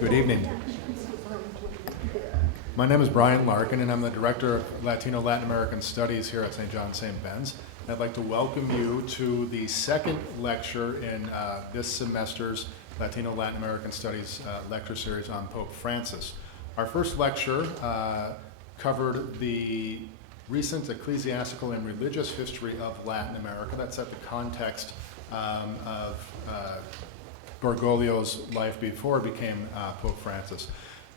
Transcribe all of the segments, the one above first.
Good evening. My name is Brian Larkin, and I'm the Director of Latino Latin American Studies here at St. John St. Ben's. I'd like to welcome you to the second lecture in this semester's Latino Latin American Studies lecture series on Pope Francis. Our first lecture covered the recent ecclesiastical and religious history of Latin America. That set the context of Bergoglio's life before he became Pope Francis.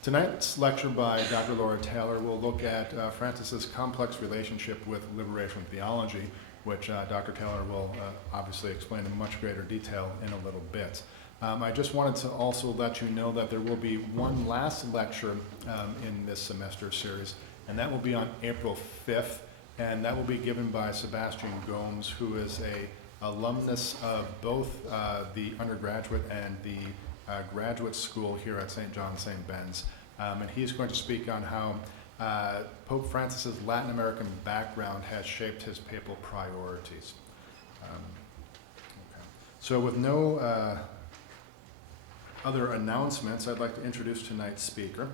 Tonight's lecture by Dr. Laura Taylor will look at Francis's complex relationship with liberation theology, which Dr. Taylor will obviously explain in much greater detail in a little bit. I just wanted to also let you know that there will be one last lecture in this semester series, and that will be on April 5th, and that will be given by Sebastian Gomes, who is a alumnus of both the undergraduate and the graduate school here at St. John St. Ben's. And he's going to speak on how Pope Francis's Latin American background has shaped his papal priorities. Okay. So with no other announcements, I'd like to introduce tonight's speaker.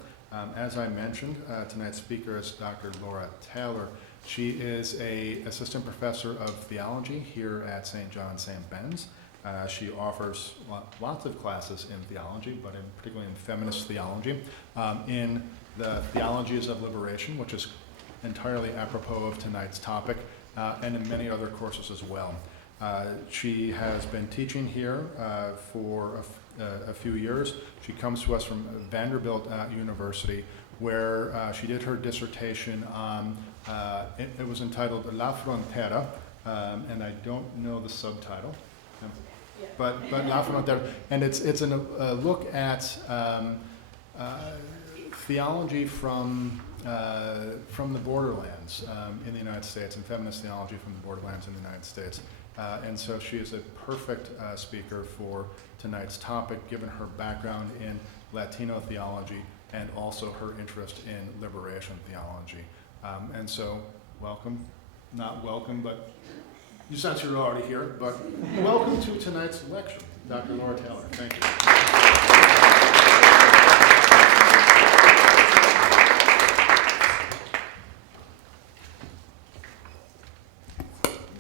As I mentioned, tonight's speaker is Dr. Laura Taylor. She is an assistant professor of theology here at St. John St. Ben's. She offers lots of classes in theology, but particularly in feminist theology, in the Theologies of Liberation, which is entirely apropos of tonight's topic, and in many other courses as well. She has been teaching here for a few years. She comes to us from Vanderbilt University, where she did her dissertation on, it was entitled La Frontera, and I don't know the subtitle. But La Frontera, and it's a look at theology from the borderlands in the United States, and feminist theology from the borderlands in the United States. And so she is a perfect speaker for tonight's topic, given her background in Latino theology and also her interest in liberation theology. And so, welcome, not welcome, but you sense you're already here, but welcome to tonight's lecture, Dr. Laura Taylor. Thank you.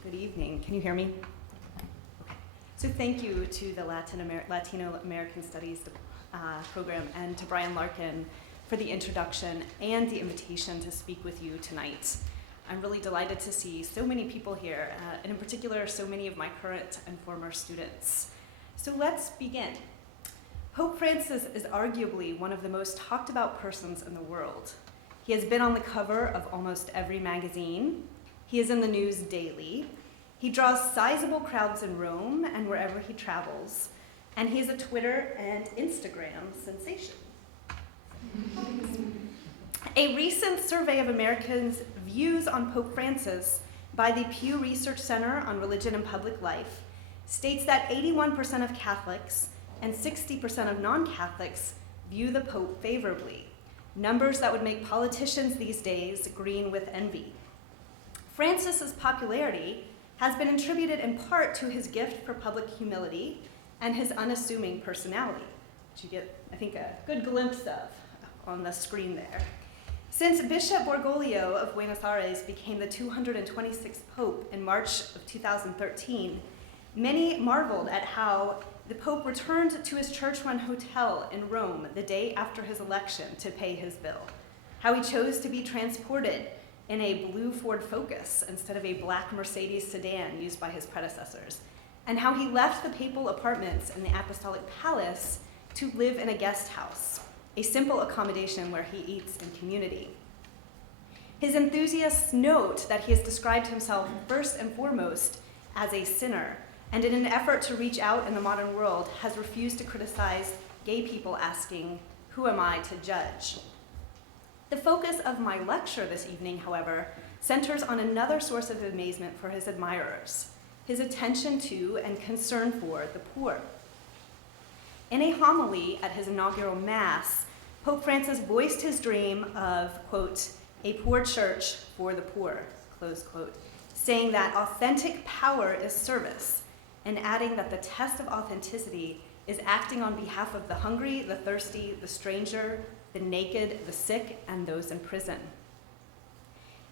Good evening. Can you hear me? So thank you to the Latino American Studies program and to Brian Larkin for the introduction and the invitation to speak with you tonight. I'm really delighted to see so many people here, and in particular, so many of my current and former students. So let's begin. Pope Francis is arguably one of the most talked about persons in the world. He has been on the cover of almost every magazine. He is in the news daily. He draws sizable crowds in Rome and wherever he travels. And he is a Twitter and Instagram sensation. A recent survey of Americans' views on Pope Francis by the Pew Research Center on Religion and Public Life states that 81% of Catholics and 60% of non-Catholics view the Pope favorably, numbers that would make politicians these days green with envy. Francis's popularity has been attributed in part to his gift for public humility and his unassuming personality, which you get, I think, a good glimpse of on the screen there. Since Bishop Bergoglio of Buenos Aires became the 226th Pope in March of 2013, many marveled at how the Pope returned to his church-run hotel in Rome the day after his election to pay his bill, how he chose to be transported in a blue Ford Focus instead of a black Mercedes sedan used by his predecessors, and how he left the papal apartments in the Apostolic Palace to live in a guest house, a simple accommodation where he eats in community. His enthusiasts note that he has described himself first and foremost as a sinner, and in an effort to reach out in the modern world, has refused to criticize gay people, asking, "Who am I to judge?" The focus of my lecture this evening, however, centers on another source of amazement for his admirers, his attention to and concern for the poor. In a homily at his inaugural Mass, Pope Francis voiced his dream of, quote, "a poor church for the poor," close quote, saying that authentic power is service, and adding that the test of authenticity is acting on behalf of the hungry, the thirsty, the stranger, the naked, the sick, and those in prison.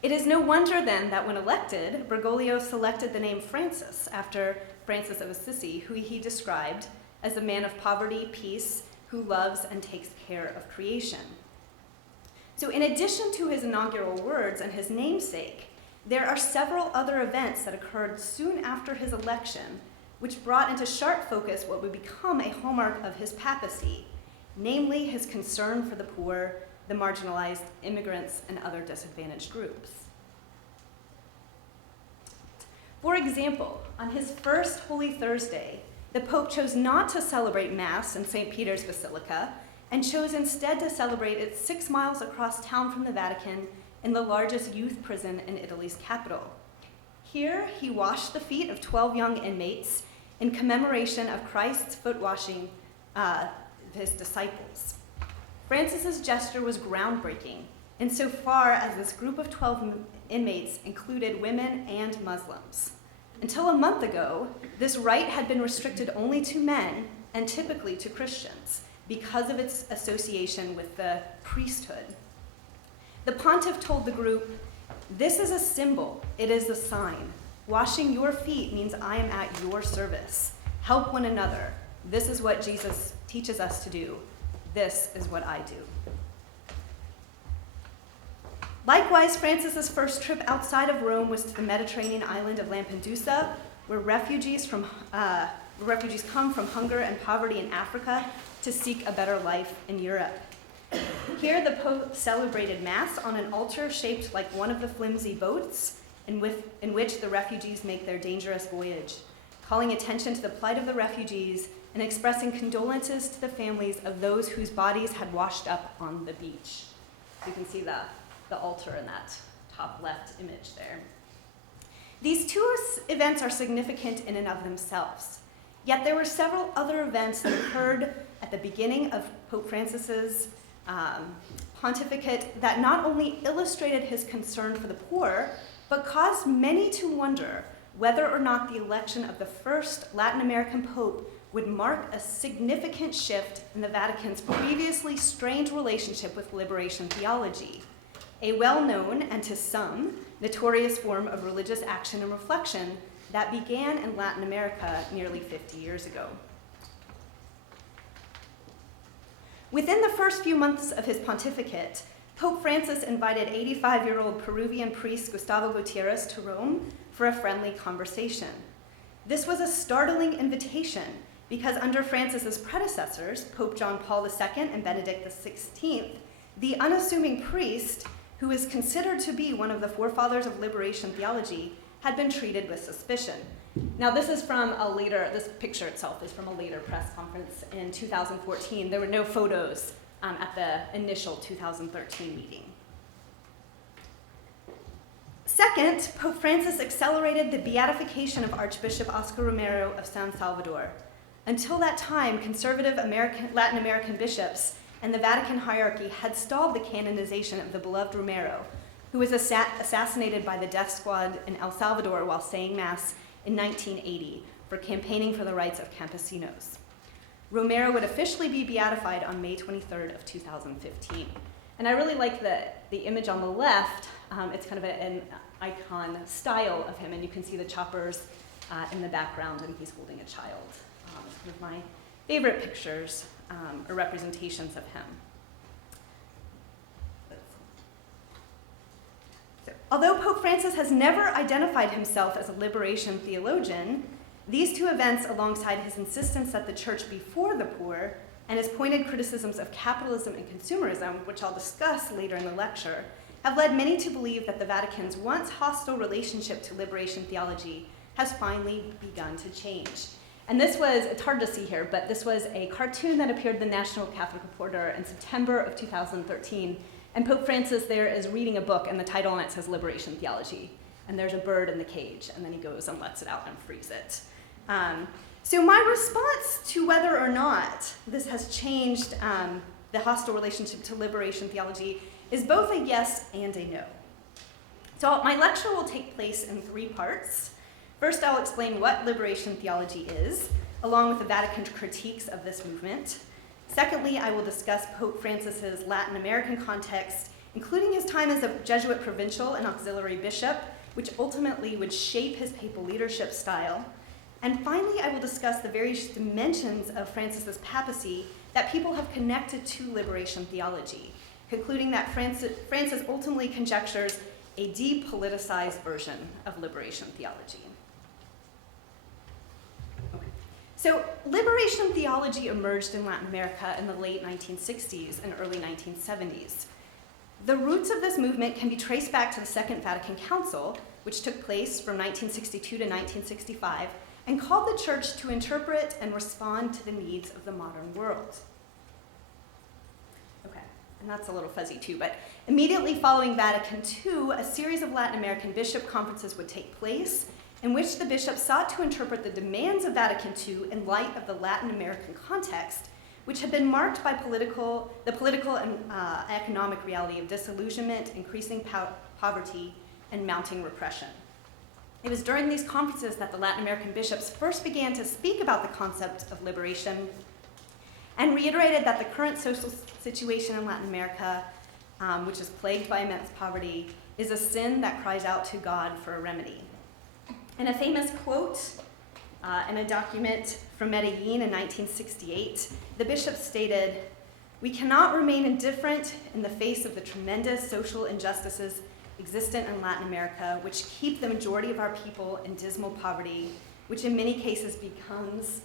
It is no wonder then that when elected, Bergoglio selected the name Francis after Francis of Assisi, who he described as a man of poverty, peace, who loves and takes care of creation. So in addition to his inaugural words and his namesake, there are several other events that occurred soon after his election, which brought into sharp focus what would become a hallmark of his papacy, namely his concern for the poor, the marginalized, immigrants, and other disadvantaged groups. For example, on his first Holy Thursday, the Pope chose not to celebrate Mass in St. Peter's Basilica and chose instead to celebrate it 6 miles across town from the Vatican in the largest youth prison in Italy's capital. Here, he washed the feet of 12 young inmates in commemoration of Christ's foot washing his disciples. Francis's gesture was groundbreaking insofar as this group of 12 inmates included women and Muslims. Until a month ago, this rite had been restricted only to men and typically to Christians because of its association with the priesthood. The pontiff told the group, "This is a symbol, it is a sign. Washing your feet means I am at your service. Help one another. This is what Jesus teaches us to do. This is what I do." Likewise, Francis's first trip outside of Rome was to the Mediterranean island of Lampedusa, where refugees come from hunger and poverty in Africa to seek a better life in Europe. Here, the Pope celebrated Mass on an altar shaped like one of the flimsy boats in which the refugees make their dangerous voyage, calling attention to the plight of the refugees and expressing condolences to the families of those whose bodies had washed up on the beach. You can see the altar in that top left image there. These two events are significant in and of themselves, yet there were several other events that occurred at the beginning of Pope Francis's pontificate that not only illustrated his concern for the poor, but caused many to wonder whether or not the election of the first Latin American Pope would mark a significant shift in the Vatican's previously strained relationship with liberation theology, a well-known and to some notorious form of religious action and reflection that began in Latin America nearly 50 years ago. Within the first few months of his pontificate, Pope Francis invited 85-year-old Peruvian priest Gustavo Gutierrez to Rome for a friendly conversation. This was a startling invitation because under Francis's predecessors, Pope John Paul II and Benedict XVI, the unassuming priest, who is considered to be one of the forefathers of liberation theology, had been treated with suspicion. Now this picture itself is from a later press conference in 2014. There were no photos at the initial 2013 meeting. Second, Pope Francis accelerated the beatification of Archbishop Oscar Romero of San Salvador. Until that time, conservative Latin American bishops and the Vatican hierarchy had stalled the canonization of the beloved Romero, who was assassinated by the death squad in El Salvador while saying Mass in 1980 for campaigning for the rights of campesinos. Romero would officially be beatified on May 23rd of 2015. And I really like the image on the left. It's kind of an icon style of him, and you can see the choppers in the background, and he's holding a child. It's one of my favorite pictures or representations of him. Although Pope Francis has never identified himself as a liberation theologian, these two events, alongside his insistence that the church be for the poor and his pointed criticisms of capitalism and consumerism, which I'll discuss later in the lecture, have led many to believe that the Vatican's once hostile relationship to liberation theology has finally begun to change. And it's hard to see here, but this was a cartoon that appeared in the National Catholic Reporter in September of 2013. And Pope Francis there is reading a book, and the title on it says Liberation Theology. And there's a bird in the cage, and then he goes and lets it out and frees it. So my response to whether or not this has changed the hostile relationship to liberation theology is both a yes and a no. So my lecture will take place in 3 parts. First, I'll explain what liberation theology is. along with the Vatican critiques of this movement. Secondly, I will discuss Pope Francis's Latin American context, including his time as a Jesuit provincial and auxiliary bishop, which ultimately would shape his papal leadership style. And finally, I will discuss the various dimensions of Francis's papacy that people have connected to liberation theology, concluding that Francis ultimately conjectures a depoliticized version of liberation theology. Okay. So liberation theology emerged in Latin America in the late 1960s and early 1970s. The roots of this movement can be traced back to the Second Vatican Council, which took place from 1962 to 1965, and called the church to interpret and respond to the needs of the modern world. Okay, and that's a little fuzzy too, but immediately following Vatican II, a series of Latin American bishop conferences would take place, in which the bishops sought to interpret the demands of Vatican II in light of the Latin American context, which had been marked by the political and economic reality of disillusionment, increasing poverty, and mounting repression. It was during these conferences that the Latin American bishops first began to speak about the concept of liberation and reiterated that the current social situation in Latin America, which is plagued by immense poverty, is a sin that cries out to God for a remedy. In a famous quote in a document from Medellin in 1968, the bishop stated, "We cannot remain indifferent in the face of the tremendous social injustices existent in Latin America, which keep the majority of our people in dismal poverty, which in many cases becomes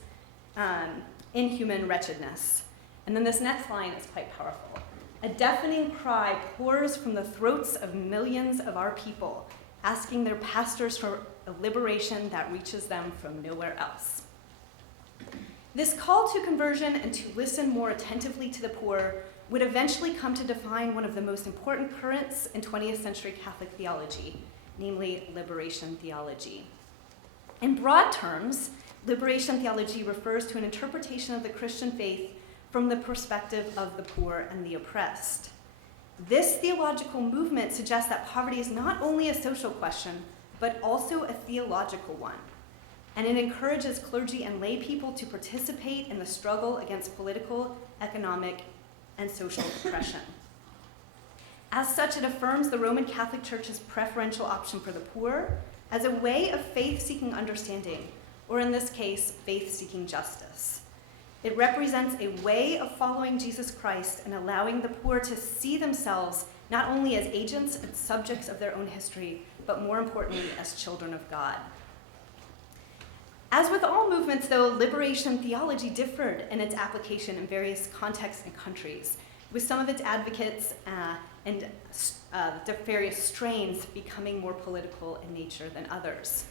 inhuman wretchedness." And then this next line is quite powerful. "A deafening cry pours from the throats of millions of our people, asking their pastors for a liberation that reaches them from nowhere else." This call to conversion and to listen more attentively to the poor would eventually come to define one of the most important currents in 20th century Catholic theology, namely liberation theology. In broad terms, liberation theology refers to an interpretation of the Christian faith from the perspective of the poor and the oppressed. This theological movement suggests that poverty is not only a social question, but also a theological one, and it encourages clergy and lay people to participate in the struggle against political, economic, and social oppression. As such, it affirms the Roman Catholic Church's preferential option for the poor as a way of faith-seeking understanding, or in this case, faith-seeking justice. It represents a way of following Jesus Christ and allowing the poor to see themselves not only as agents and subjects of their own history, but more importantly, as children of God. As with all movements, though, liberation theology differed in its application in various contexts and countries, with some of its advocates and the various strains becoming more political in nature than others.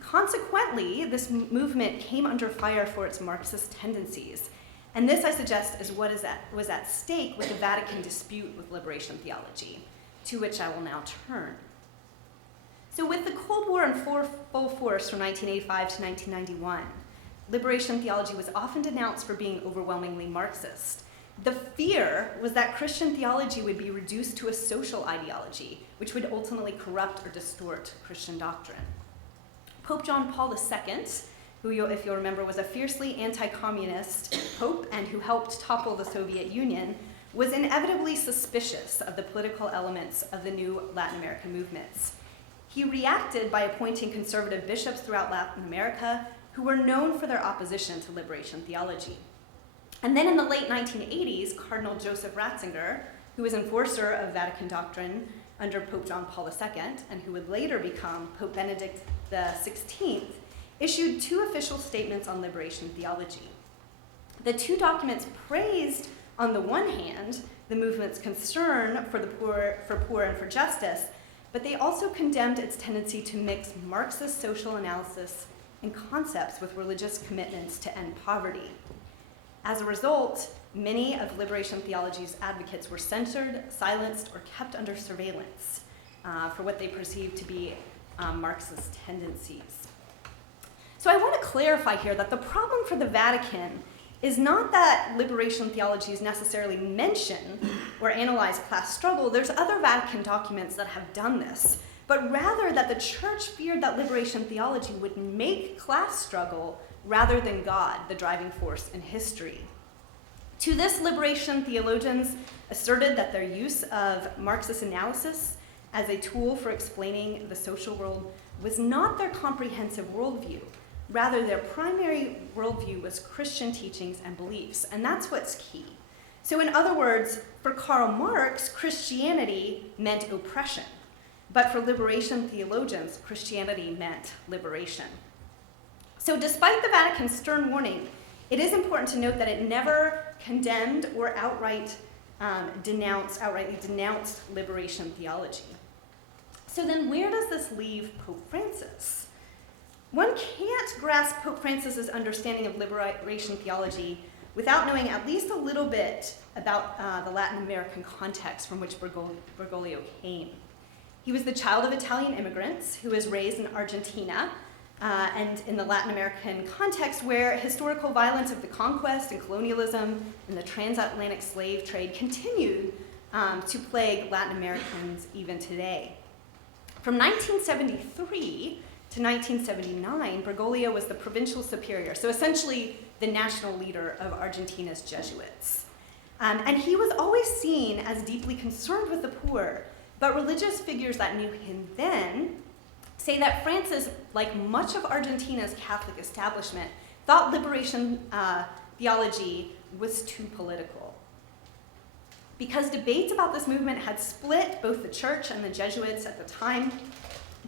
Consequently, this movement came under fire for its Marxist tendencies, and this, I suggest, is what was at stake with the Vatican dispute with liberation theology, to which I will now turn. So with the Cold War in full force from 1985 to 1991, liberation theology was often denounced for being overwhelmingly Marxist. The fear was that Christian theology would be reduced to a social ideology, which would ultimately corrupt or distort Christian doctrine. Pope John Paul II, who, if you'll remember, was a fiercely anti-communist pope and who helped topple the Soviet Union, was inevitably suspicious of the political elements of the new Latin American movements. He reacted by appointing conservative bishops throughout Latin America who were known for their opposition to liberation theology. And then in the late 1980s, Cardinal Joseph Ratzinger, who was enforcer of Vatican doctrine under Pope John Paul II, and who would later become Pope Benedict XVI, issued two official statements on liberation theology. The two documents praised, on the one hand, the movement's concern for the poor and for justice, but they also condemned its tendency to mix Marxist social analysis and concepts with religious commitments to end poverty. As a result, many of liberation theology's advocates were censored, silenced, or kept under surveillance for what they perceived to be Marxist tendencies. So I want to clarify here that the problem for the Vatican is not that liberation theologies necessarily mention or analyze class struggle. There's other Vatican documents that have done this, but rather that the church feared that liberation theology would make class struggle rather than God, the driving force in history. To this, liberation theologians asserted that their use of Marxist analysis as a tool for explaining the social world was not their comprehensive worldview. Rather, their primary worldview was Christian teachings and beliefs, and that's what's key. So in other words, for Karl Marx, Christianity meant oppression, but for liberation theologians, Christianity meant liberation. So despite the Vatican's stern warning, it is important to note that it never condemned or outrightly denounced liberation theology. So then where does this leave Pope Francis? One can't grasp Pope Francis's understanding of liberation theology without knowing at least a little bit about the Latin American context from which Bergoglio came. He was the child of Italian immigrants who was raised in Argentina, and in the Latin American context where historical violence of the conquest and colonialism and the transatlantic slave trade continued to plague Latin Americans even today. From 1973 to 1979, Bergoglio was the provincial superior, so essentially the national leader of Argentina's Jesuits. And he was always seen as deeply concerned with the poor, but religious figures that knew him then say that Francis, like much of Argentina's Catholic establishment, thought liberation theology was too political. Because debates about this movement had split both the church and the Jesuits at the time,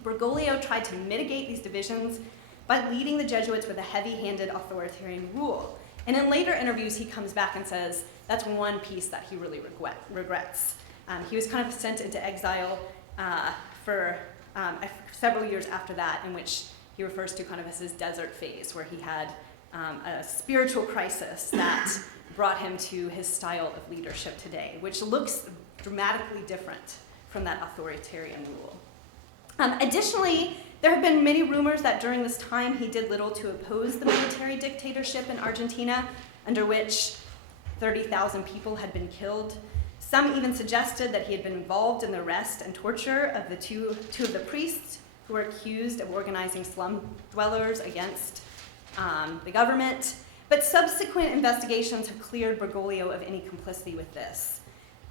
Bergoglio tried to mitigate these divisions by leading the Jesuits with a heavy-handed authoritarian rule. And in later interviews, he comes back and says that's one piece that he really regrets. He was kind of sent into exile for several years after that, in which he refers to kind of as his desert phase, where he had a spiritual crisis that brought him to his style of leadership today, which looks dramatically different from that authoritarian rule. Additionally, there have been many rumors that during this time he did little to oppose the military dictatorship in Argentina, under which 30,000 people had been killed. Some even suggested that he had been involved in the arrest and torture of the two of the priests who were accused of organizing slum dwellers against the government. But subsequent investigations have cleared Bergoglio of any complicity with this.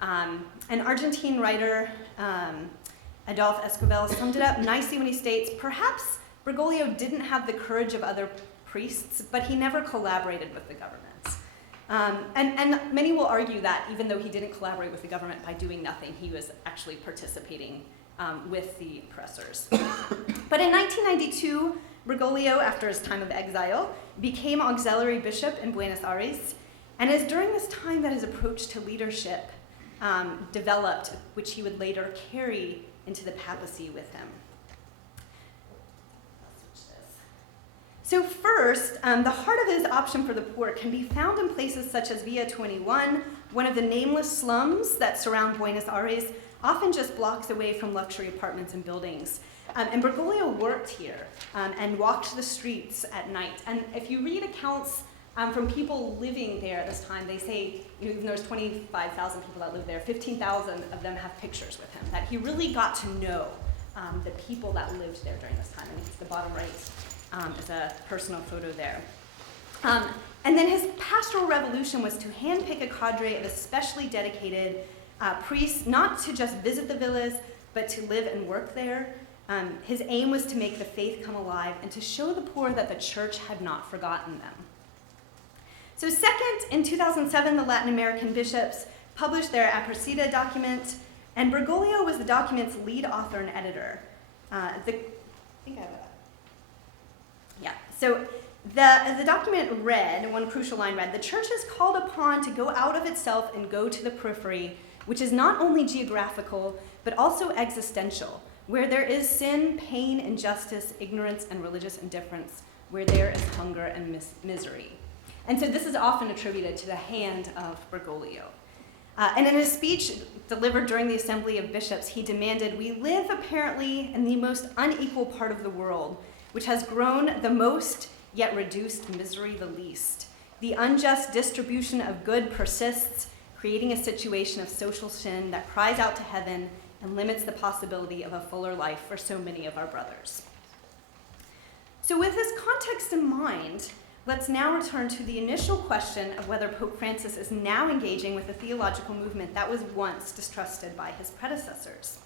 An Argentine writer, Adolfo Esquivel, summed it up nicely when he states, perhaps Bergoglio didn't have the courage of other priests, but he never collaborated with the government. And many will argue that even though he didn't collaborate with the government by doing nothing, he was actually participating with the oppressors. But in 1992, Bergoglio, after his time of exile, became auxiliary bishop in Buenos Aires, and it is during this time that his approach to leadership developed, which he would later carry into the papacy with him. So first, the heart of his option for the poor can be found in places such as Via 21, one of the nameless slums that surround Buenos Aires, often just blocks away from luxury apartments and buildings. And Bergoglio worked here and walked the streets at night. And if you read accounts from people living there at this time, they say, even though there's 25,000 people that live there, 15,000 of them have pictures with him, that he really got to know the people that lived there during this time. And it's the bottom right is a personal photo there. And then his pastoral revolution was to handpick a cadre of especially dedicated priests, not to just visit the villas, but to live and work there. His aim was to make the faith come alive and to show the poor that the church had not forgotten them. So second, in 2007, the Latin American bishops published their Aparecida Document, and Bergoglio was the document's lead author and editor. So the document read, one crucial line read, "The church is called upon to go out of itself and go to the periphery, which is not only geographical, but also existential, where there is sin, pain, injustice, ignorance, and religious indifference, where there is hunger and misery." And so this is often attributed to the hand of Bergoglio. And in his speech delivered during the Assembly of Bishops, he demanded, "We live apparently in the most unequal part of the world, which has grown the most, yet reduced misery the least. The unjust distribution of good persists, creating a situation of social sin that cries out to heaven and limits the possibility of a fuller life for so many of our brothers." So with this context in mind, let's now return to the initial question of whether Pope Francis is now engaging with a theological movement that was once distrusted by his predecessors.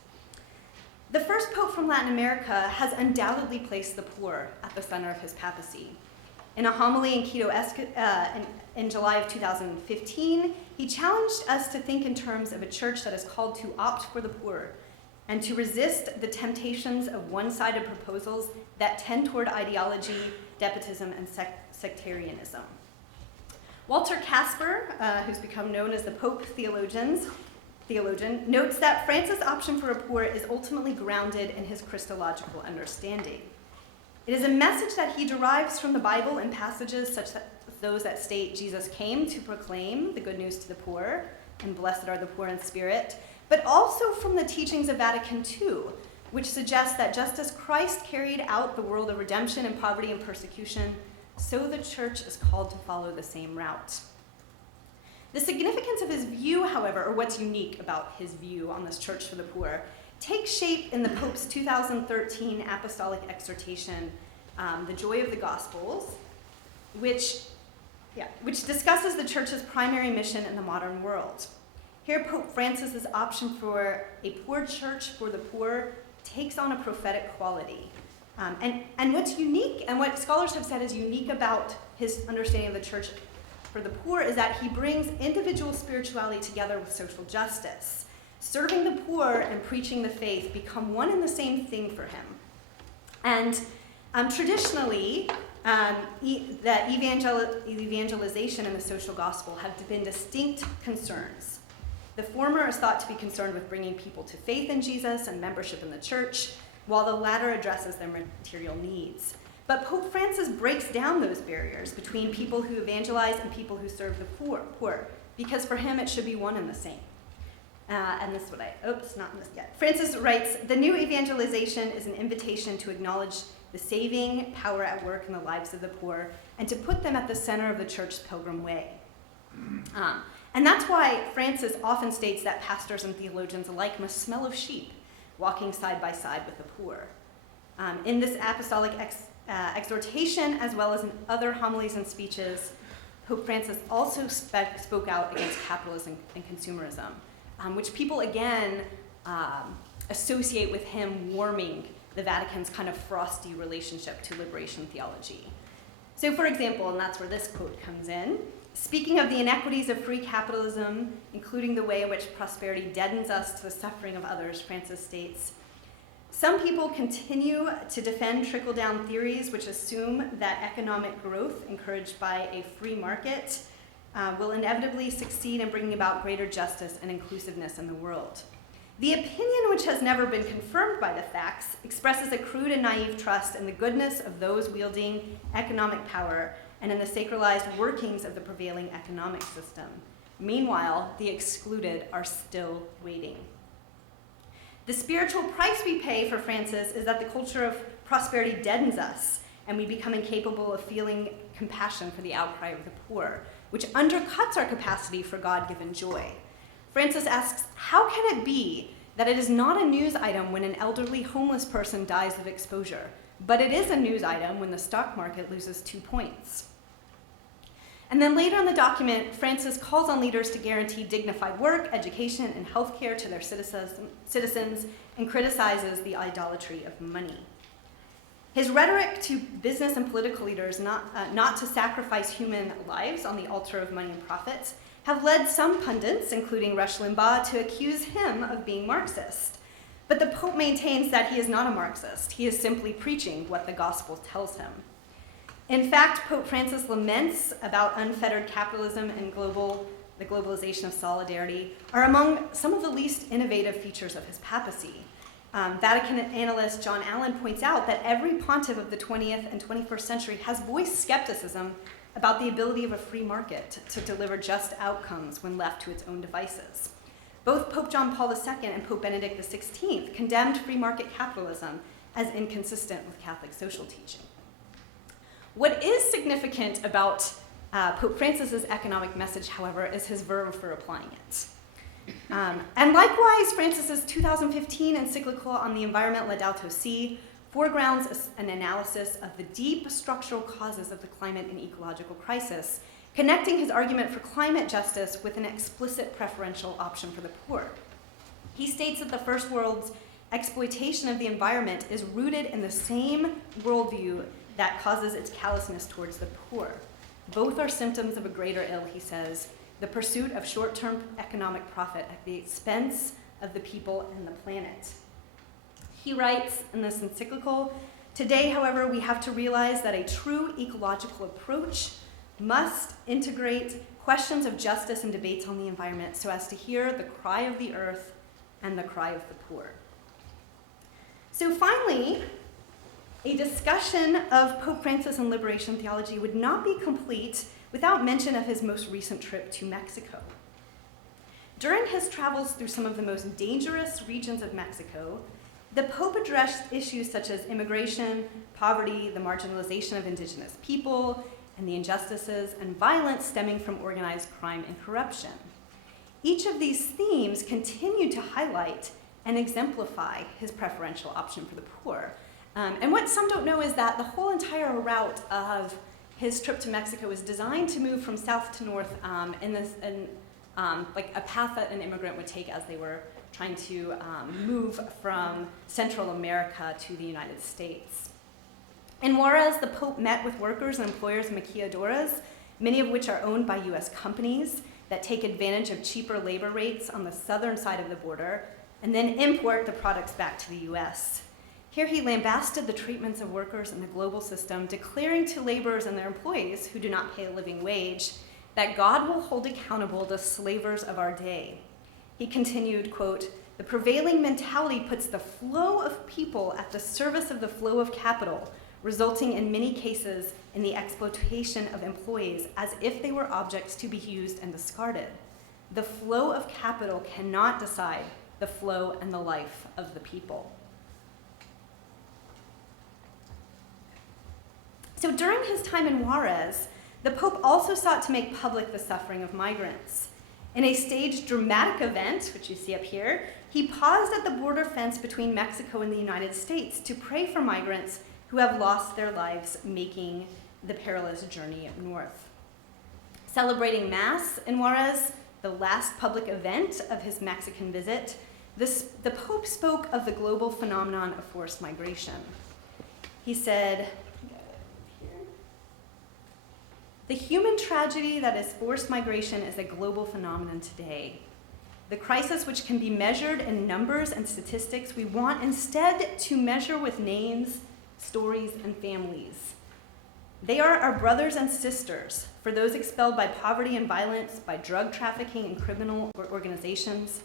The first pope from Latin America has undoubtedly placed the poor at the center of his papacy. In a homily in Quito in July of 2015, he challenged us to think in terms of a church that is called to opt for the poor and to resist the temptations of one-sided proposals that tend toward ideology, Deptism, and sectarianism. Walter Casper, who's become known as the Pope theologian, notes that Francis' option for a poor is ultimately grounded in his Christological understanding. It is a message that he derives from the Bible in passages such as those that state Jesus came to proclaim the good news to the poor, and blessed are the poor in spirit, but also from the teachings of Vatican II, which suggests that just as Christ carried out the world of redemption in poverty and persecution, so the church is called to follow the same route. The significance of his view, however, or what's unique about his view on this church for the poor, takes shape in the Pope's 2013 apostolic exhortation, The Joy of the Gospels, which discusses the church's primary mission in the modern world. Here, Pope Francis's option for a poor church for the poor takes on a prophetic quality. And what's unique, and what scholars have said is unique about his understanding of the church for the poor, is that he brings individual spirituality together with social justice. Serving the poor and preaching the faith become one and the same thing for him. And traditionally, the evangelization and the social gospel have been distinct concerns. The former is thought to be concerned with bringing people to faith in Jesus and membership in the church, while the latter addresses their material needs. But Pope Francis breaks down those barriers between people who evangelize and people who serve the poor, because for him it should be one and the same. And this is what not in this yet. Francis writes, "The new evangelization is an invitation to acknowledge the saving power at work in the lives of the poor and to put them at the center of the church's pilgrim way." And that's why Francis often states that pastors and theologians alike must smell of sheep, walking side by side with the poor. In this apostolic exhortation, as well as in other homilies and speeches, Pope Francis also spoke out against capitalism and consumerism, which people again associate with him warming the Vatican's kind of frosty relationship to liberation theology. So for example, and that's where this quote comes in, speaking of the inequities of free capitalism, including the way in which prosperity deadens us to the suffering of others, Francis states, "Some people continue to defend trickle-down theories which assume that economic growth encouraged by a free market will inevitably succeed in bringing about greater justice and inclusiveness in the world. The opinion, which has never been confirmed by the facts, expresses a crude and naive trust in the goodness of those wielding economic power and in the sacralized workings of the prevailing economic system. Meanwhile, the excluded are still waiting." The spiritual price we pay for Francis is that the culture of prosperity deadens us, and we become incapable of feeling compassion for the outcry of the poor, which undercuts our capacity for God-given joy. Francis asks, how can it be that it is not a news item when an elderly homeless person dies of exposure, but it is a news item when the stock market loses 2 points? And then later in the document, Francis calls on leaders to guarantee dignified work, education, and healthcare to their citizens and criticizes the idolatry of money. His rhetoric to business and political leaders not to sacrifice human lives on the altar of money and profits have led some pundits, including Rush Limbaugh, to accuse him of being Marxist. But the Pope maintains that he is not a Marxist. He is simply preaching what the gospel tells him. In fact, Pope Francis laments about unfettered capitalism and the globalization of solidarity are among some of the least innovative features of his papacy. Vatican analyst John Allen points out that every pontiff of the 20th and 21st century has voiced skepticism about the ability of a free market to deliver just outcomes when left to its own devices. Both Pope John Paul II and Pope Benedict XVI condemned free market capitalism as inconsistent with Catholic social teaching. What is significant about Pope Francis's economic message, however, is his verve for applying it. And likewise, Francis's 2015 encyclical on the environment, Laudato Si, foregrounds an analysis of the deep structural causes of the climate and ecological crisis, connecting his argument for climate justice with an explicit preferential option for the poor. He states that the First World's exploitation of the environment is rooted in the same worldview that causes its callousness towards the poor. Both are symptoms of a greater ill, he says, the pursuit of short-term economic profit at the expense of the people and the planet. He writes in this encyclical, "Today, however, we have to realize that a true ecological approach must integrate questions of justice and debates on the environment so as to hear the cry of the earth and the cry of the poor." So finally, a discussion of Pope Francis and liberation theology would not be complete without mention of his most recent trip to Mexico. During his travels through some of the most dangerous regions of Mexico, the Pope addressed issues such as immigration, poverty, the marginalization of indigenous people, and the injustices and violence stemming from organized crime and corruption. Each of these themes continued to highlight and exemplify his preferential option for the poor. And what some don't know is that the whole entire route of his trip to Mexico was designed to move from south to north like a path that an immigrant would take as they were trying to move from Central America to the United States. In Juarez, the Pope met with workers and employers in maquiladoras, many of which are owned by US companies that take advantage of cheaper labor rates on the southern side of the border and then import the products back to the US. Here he lambasted the treatments of workers in the global system, declaring to laborers and their employees who do not pay a living wage that God will hold accountable the slavers of our day. He continued, quote, "The prevailing mentality puts the flow of people at the service of the flow of capital, resulting in many cases in the exploitation of employees as if they were objects to be used and discarded. The flow of capital cannot decide the flow and the life of the people." So during his time in Juarez, the Pope also sought to make public the suffering of migrants. In a staged dramatic event, which you see up here, he paused at the border fence between Mexico and the United States to pray for migrants who have lost their lives making the perilous journey up north. Celebrating Mass in Juarez, the last public event of his Mexican visit, the Pope spoke of the global phenomenon of forced migration. He said, "The human tragedy that is forced migration is a global phenomenon today. The crisis, which can be measured in numbers and statistics, we want instead to measure with names, stories, and families. They are our brothers and sisters, for those expelled by poverty and violence, by drug trafficking and criminal organizations.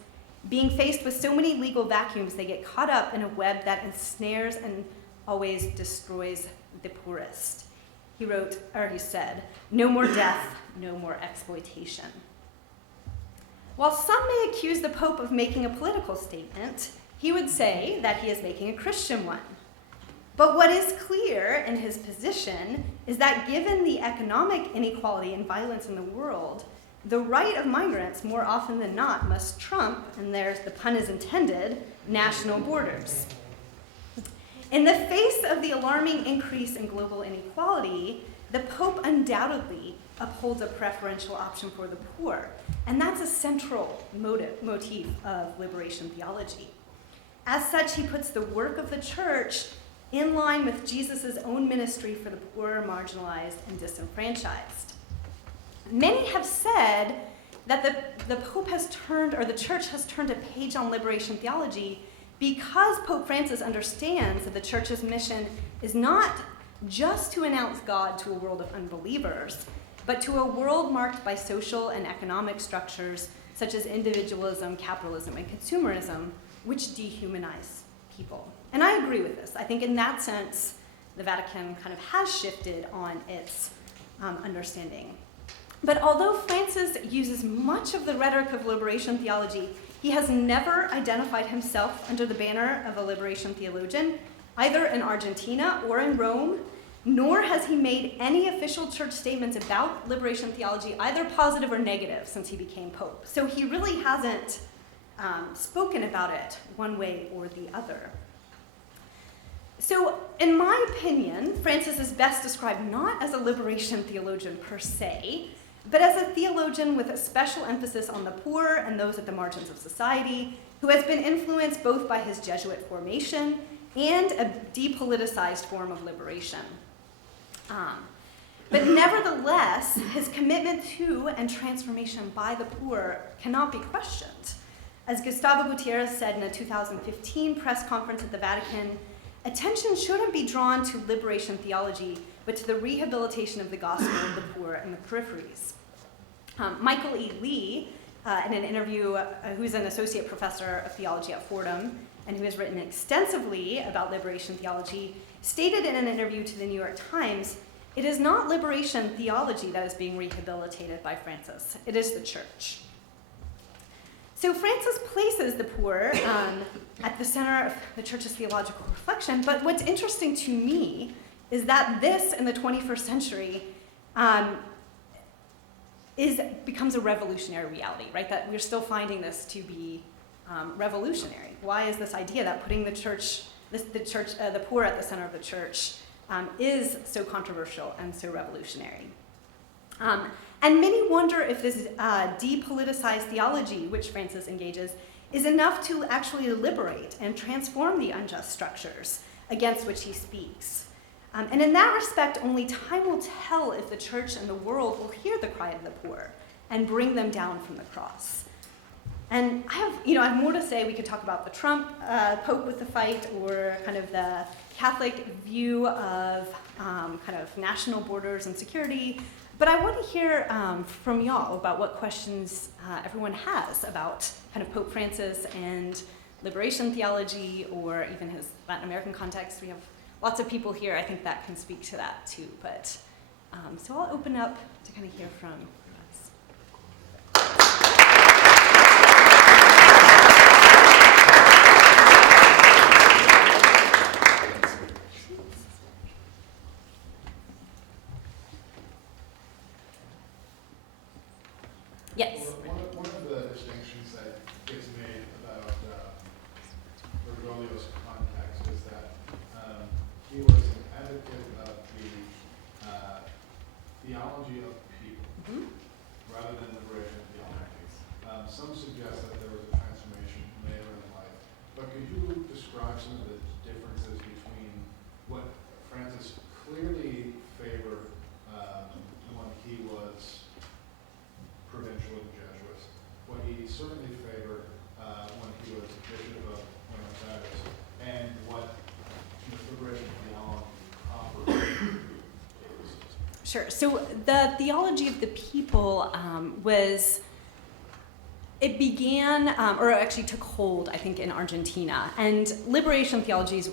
Being faced with so many legal vacuums, they get caught up in a web that ensnares and always destroys the poorest." He said, "No more death, no more exploitation." While some may accuse the Pope of making a political statement, he would say that he is making a Christian one. But what is clear in his position is that given the economic inequality and violence in the world, the right of migrants more often than not must trump, and there's the pun is intended, national borders. In the face of the alarming increase in global inequality, the Pope undoubtedly upholds a preferential option for the poor, and that's a central motif of liberation theology. As such, he puts the work of the church in line with Jesus' own ministry for the poor, marginalized, and disenfranchised. Many have said that the Pope has turned, or the church has turned a page on liberation theology because Pope Francis understands that the church's mission is not just to announce God to a world of unbelievers, but to a world marked by social and economic structures such as individualism, capitalism, and consumerism, which dehumanize people. And I agree with this. I think in that sense, the Vatican kind of has shifted on its understanding. But although Francis uses much of the rhetoric of liberation theology, he has never identified himself under the banner of a liberation theologian, either in Argentina or in Rome, nor has he made any official church statements about liberation theology, either positive or negative, since he became Pope. So he really hasn't spoken about it one way or the other. So, in my opinion, Francis is best described not as a liberation theologian per se, but as a theologian with a special emphasis on the poor and those at the margins of society, who has been influenced both by his Jesuit formation and a depoliticized form of liberation. But nevertheless, his commitment to and transformation by the poor cannot be questioned. As Gustavo Gutierrez said in a 2015 press conference at the Vatican, attention shouldn't be drawn to liberation theology, but to the rehabilitation of the gospel of the poor and the peripheries. Michael E. Lee, in an interview, who's an associate professor of theology at Fordham, and who has written extensively about liberation theology, stated in an interview to the New York Times, "It is not liberation theology that is being rehabilitated by Francis, it is the church." So Francis places the poor at the center of the church's theological reflection, but what's interesting to me is that this, in the 21st century, becomes a revolutionary reality, right? That we're still finding this to be revolutionary. Why is this idea that putting the poor at the center of the church is so controversial and so revolutionary? And many wonder if this depoliticized theology, which Francis engages, is enough to actually liberate and transform the unjust structures against which he speaks. And in that respect, only time will tell if the church and the world will hear the cry of the poor and bring them down from the cross. And I have more to say. We could talk about the Trump Pope with the fight, or kind of the Catholic view of kind of national borders and security. But I want to hear from y'all about what questions everyone has about kind of Pope Francis and liberation theology, or even his Latin American context. We have lots of people here, I think, that can speak to that too. But so I'll open up to kind of hear from us. Yes. One of the distinctions that gets made about Bergoglio's context is that he was an advocate of the theology of people rather than liberation theology. Some suggest that there was a transformation later in life, but could you describe some of the differences between what Francis clearly favored when he was provincial and Jesuit, what he certainly favored when he was Bishop of Buenos Aires, and what liberation theology offers? Sure. So the theology of the people it began, or actually took hold, I think, in Argentina. And liberation theologians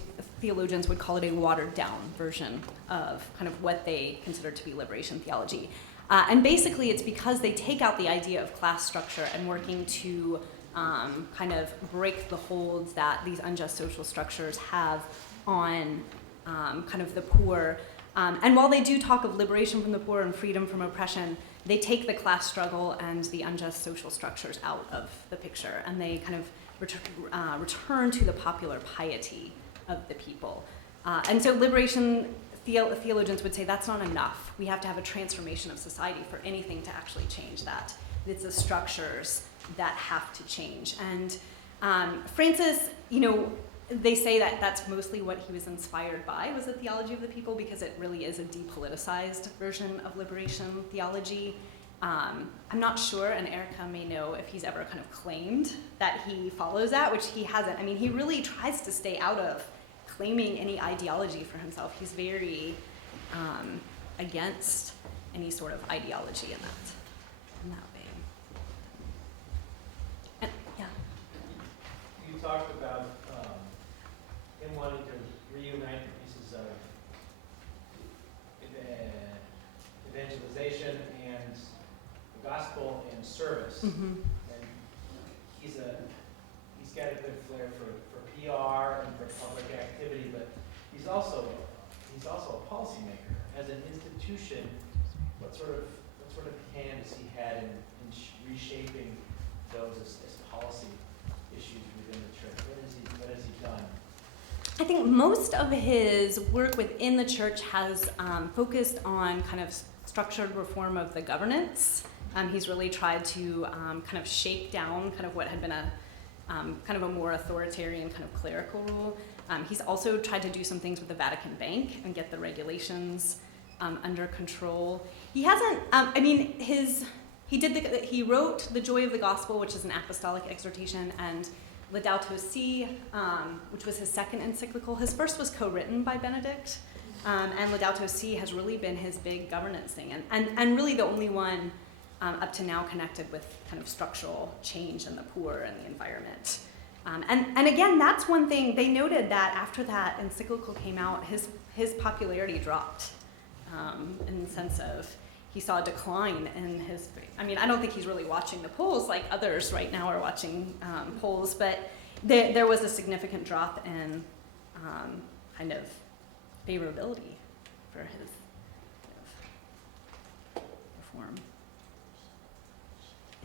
would call it a watered-down version of kind of what they consider to be liberation theology. And basically, it's because they take out the idea of class structure and working to kind of break the holds that these unjust social structures have on kind of the poor. And while they do talk of liberation from the poor and freedom from oppression, they take the class struggle and the unjust social structures out of the picture, and they kind of return to the popular piety of the people. And so liberation theologians would say that's not enough. We have to have a transformation of society for anything to actually change that. It's the structures that have to change. And Francis, they say that that's mostly what he was inspired by, was the theology of the people, because it really is a depoliticized version of liberation theology. I'm not sure, and Erica may know if he's ever kind of claimed that he follows that, which he hasn't. I mean, he really tries to stay out of claiming any ideology for himself. He's very against any sort of ideology in that vein. And, yeah. You talked about him wanting to reunite the pieces of evangelization and the gospel and service. Mm-hmm. And he's got a good flair for PR and for public activity, but he's also a policymaker. As an institution, what sort of hand has he had in reshaping those as policy issues within the church? What has he done? I think most of his work within the church has focused on kind of structured reform of the governance. He's really tried to kind of shake down kind of what had been a kind of a more authoritarian kind of clerical rule. He's also tried to do some things with the Vatican Bank and get the regulations under control. He hasn't, I mean, he wrote The Joy of the Gospel, which is an apostolic exhortation, and Laudato Si, which was his second encyclical. His first was co-written by Benedict, and Laudato Si has really been his big governance thing, and really the only one up to now connected with kind of structural change in the poor and the environment. And again, that's one thing, they noted that after that encyclical came out, his popularity dropped in the sense of he saw a decline in his, I mean, I don't think he's really watching the polls like others right now are watching polls, but there was a significant drop in kind of favorability for his kind of reform.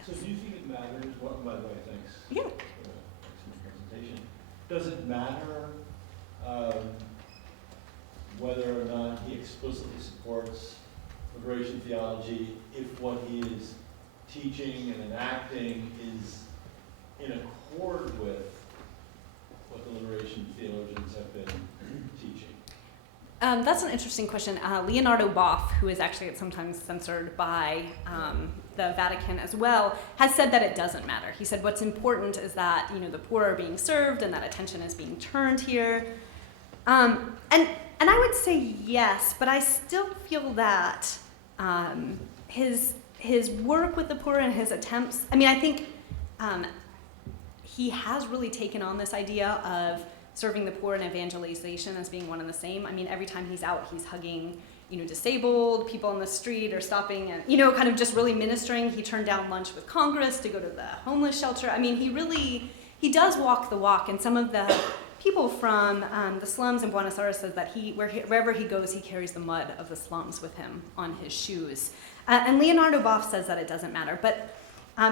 So do you think it matters, what, by the way, thanks. Yeah. For the excellent presentation. Does it matter whether or not he explicitly supports liberation theology if what he is teaching and enacting is in accord with what the liberation theologians have been teaching? That's an interesting question. Leonardo Boff, who is actually sometimes censored by the Vatican as well, has said that it doesn't matter. He said what's important is that the poor are being served and that attention is being turned here. And I would say yes, but I still feel that his work with the poor and his attempts, I mean, I think he has really taken on this idea of serving the poor and evangelization as being one and the same. I mean, every time he's out, he's hugging, disabled people on the street or stopping and, kind of just really ministering. He turned down lunch with Congress to go to the homeless shelter. I mean, he does walk the walk, and some of the people from the slums in Buenos Aires says that wherever he goes, he carries the mud of the slums with him on his shoes. And Leonardo Boff says that it doesn't matter. But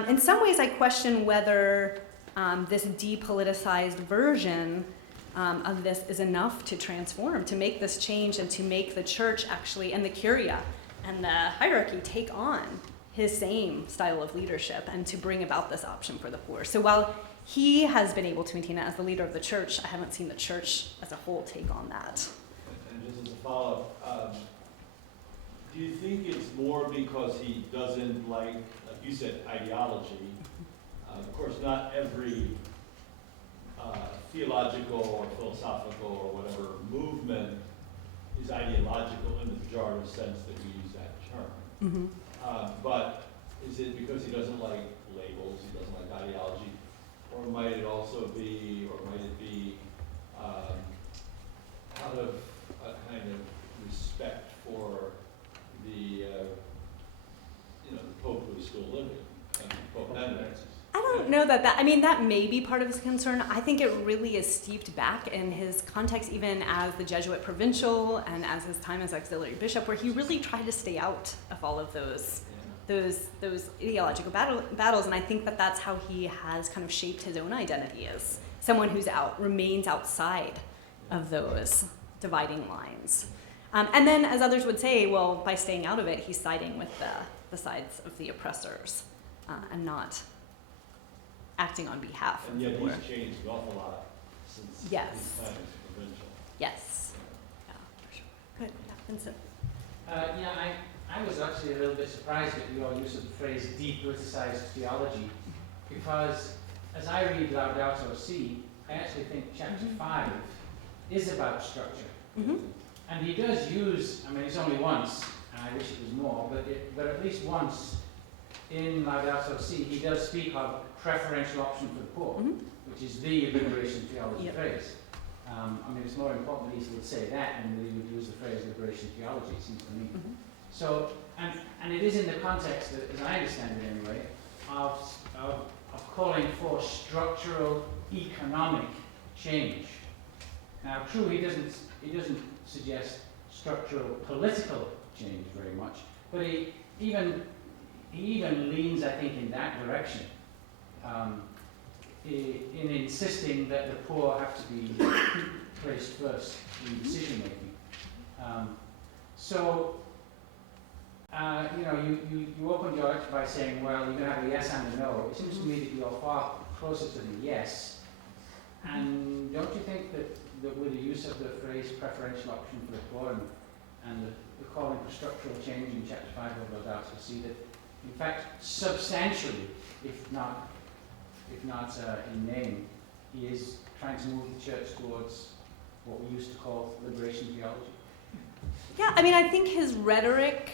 in some ways, I question whether this depoliticized version of this is enough to transform, to make this change, and to make the church actually, and the curia and the hierarchy take on his same style of leadership and to bring about this option for the poor. So while he has been able to maintain it as the leader of the church, I haven't seen the church as a whole take on that. And just as a follow-up, do you think it's more because he doesn't like you said, ideology? Of course, not every theological or philosophical or whatever movement is ideological in the pejorative sense that we use that term. Mm-hmm. But is it because he doesn't like labels, he doesn't like ideology, or might it also be, or might it be out of a kind of respect for the the Pope who is still living, Pope Benedict? I don't know that may be part of his concern. I think it really is steeped back in his context, even as the Jesuit provincial and as his time as auxiliary bishop, where he really tried to stay out of all of those ideological battles. And I think that that's how he has kind of shaped his own identity as someone who's remains outside of those dividing lines. And then, as others would say, well, by staying out of it, he's siding with the sides of the oppressors and not acting on behalf of and the yet poor. he's changed an awful lot since Yes. his time as provincial. Yes. Yeah, for sure. Good. Yeah, Vincent. I was actually a little bit surprised at your use of the phrase depoliticized theology, because as I read Laudato Si, I actually think chapter 5 is about structure. Mm-hmm. And he does use, it's only once, and I wish it was more, but at least once in Laudato Si, he does speak of preferential option for the poor, Mm-hmm. which is the liberation theology Yep. phrase. It's more important that he would say that than that he would use the phrase liberation theology, it seems to me. Mm-hmm. So, and it is in the context, as I understand it anyway, of calling for structural economic change. Now, true, he doesn't suggest structural political change very much, but he even leans, I think, in that direction. in insisting that the poor have to be placed first in decision making. You opened your lecture by saying, well, you can have a yes and a no. It seems to me that you're far closer to the yes. And don't you think that with the use of the phrase preferential option for the poor and the calling for structural change in chapter 5 of those out to see that, in fact, substantially, if not in name, he is trying to move the church towards what we used to call liberation theology? Yeah, I mean, I think his rhetoric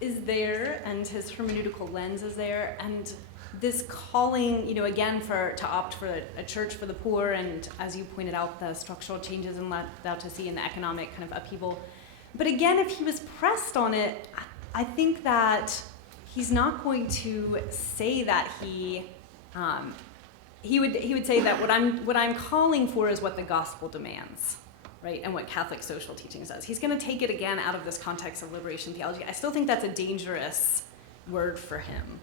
is there and his hermeneutical lens is there, and this calling, again, to opt for a church for the poor, and as you pointed out, the structural changes in Laodicea and the economic kind of upheaval. But again, if he was pressed on it, I think that he's not going to say that he would say that what I'm calling for is what the gospel demands, right, and what Catholic social teaching does. He's going to take it again out of this context of liberation theology. I still think that's a dangerous word for him.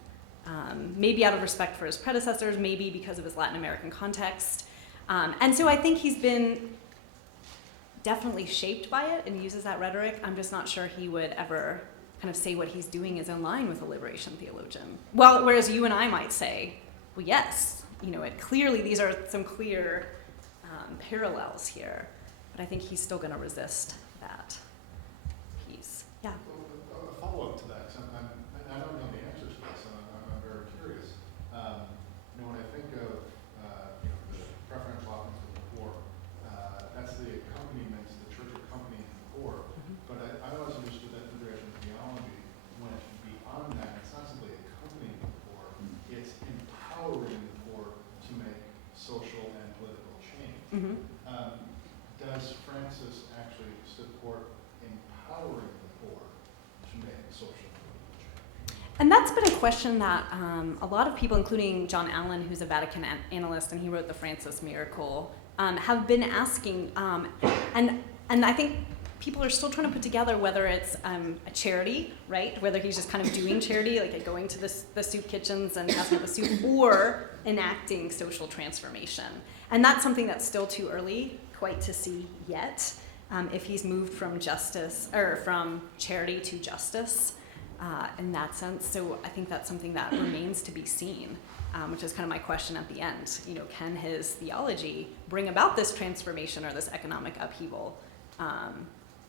Maybe out of respect for his predecessors, maybe because of his Latin American context. And so I think he's been definitely shaped by it and uses that rhetoric. I'm just not sure he would ever kind of say what he's doing is in line with a liberation theologian. Well, whereas you and I might say, well, yes, clearly these are some clear parallels here. But I think he's still going to resist that piece. Yeah. Well, a follow-up to that. I don't know the answers to this, and I'm very curious. When I think of the preferential option for the poor, that's the accompaniment, the church accompanying the poor. Mm-hmm. But I always understood that liberation theology went beyond that. It's not simply accompanying the poor; it's empowering the poor to make social and political change. Mm-hmm. Does Francis actually support empowering the poor to make social and political change? And that's been a question that a lot of people, including John Allen, who's a Vatican analyst, and he wrote the Francis Miracle, have been asking. And I think people are still trying to put together whether it's a charity, right? Whether he's just kind of doing charity, like going to the soup kitchens and passing out the soup, or enacting social transformation. And that's something that's still too early quite to see yet. If he's moved from justice or from charity to justice in that sense. So I think that's something that remains to be seen, which is kind of my question at the end. Can his theology bring about this transformation or this economic upheaval?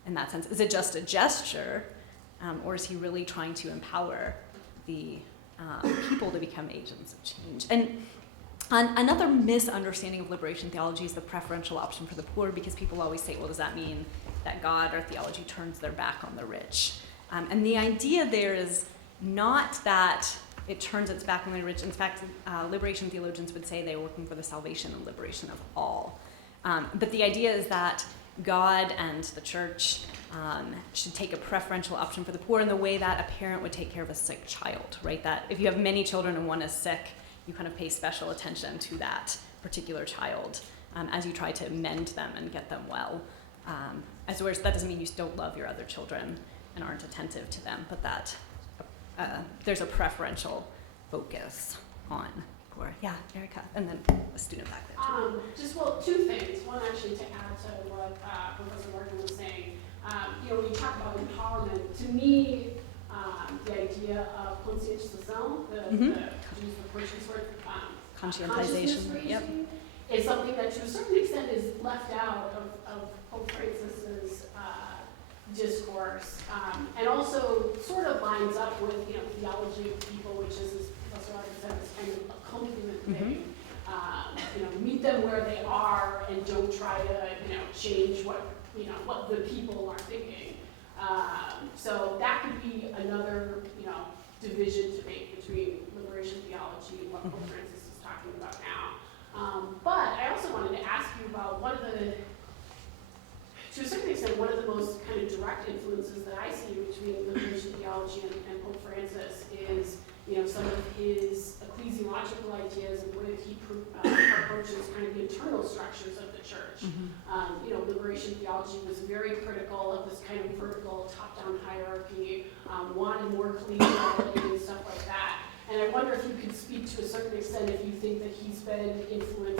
In that sense, is it just a gesture, or is he really trying to empower the people to become agents of change? And another misunderstanding of liberation theology is the preferential option for the poor, because people always say, well, does that mean that God or theology turns their back on the rich? And the idea there is not that it turns its back on the rich. In fact, liberation theologians would say they're working for the salvation and liberation of all. But the idea is that God and the church should take a preferential option for the poor in the way that a parent would take care of a sick child, right? That if you have many children and one is sick, you kind of pay special attention to that particular child as you try to mend them and get them well. Whereas that doesn't mean you don't love your other children and aren't attentive to them, but that there's a preferential focus on poor. Yeah, Erica, and then a student back there too. Two things. One, actually, to add to what Professor Morgan was saying. When you talk about empowerment, to me, the idea of conscientisation, to use the Portuguese word, Conscientization, yep. is something that to a certain extent is left out of Pope Francis's discourse, and also sort of lines up with theology of people, which is, as Professor Morgan said, this kind of accompaniment thing. Meet them where they are and don't try to change what the people are thinking. So that could be another division to make between liberation theology and what Pope Francis is talking about now. But I also wanted to ask you about to a certain extent, one of the most kind of direct influences that I see between liberation theology and Pope Francis is some of his ecclesiological ideas and the way that he approaches kind of the internal structures of the church. Liberation theology was very critical of this kind of vertical top-down hierarchy, wanted more collegiality and stuff like that. And I wonder if you could speak to a certain extent if you think that he's been influenced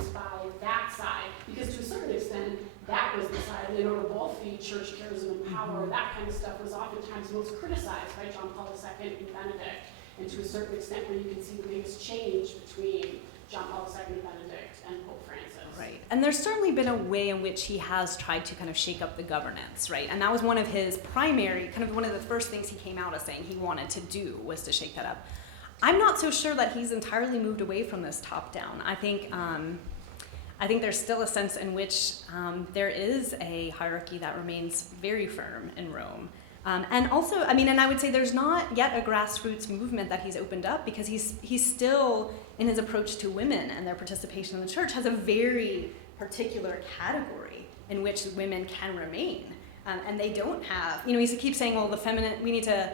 that was the side, and in order to both feed church, charism, and power, that kind of stuff was oftentimes most criticized by John Paul II and Benedict, and to a certain extent where you can see the biggest change between John Paul II and Benedict and Pope Francis. Right. And there's certainly been a way in which he has tried to kind of shake up the governance, right? And that was one of his primary, kind of one of the first things he came out as saying he wanted to do was to shake that up. I'm not so sure that he's entirely moved away from this top-down. I think there's still a sense in which there is a hierarchy that remains very firm in Rome. And also, I mean, and I would say there's not yet a grassroots movement that he's opened up, because he's still, in his approach to women and their participation in the church, has a very particular category in which women can remain. And they don't have, he keeps saying, well, the feminine, we need to,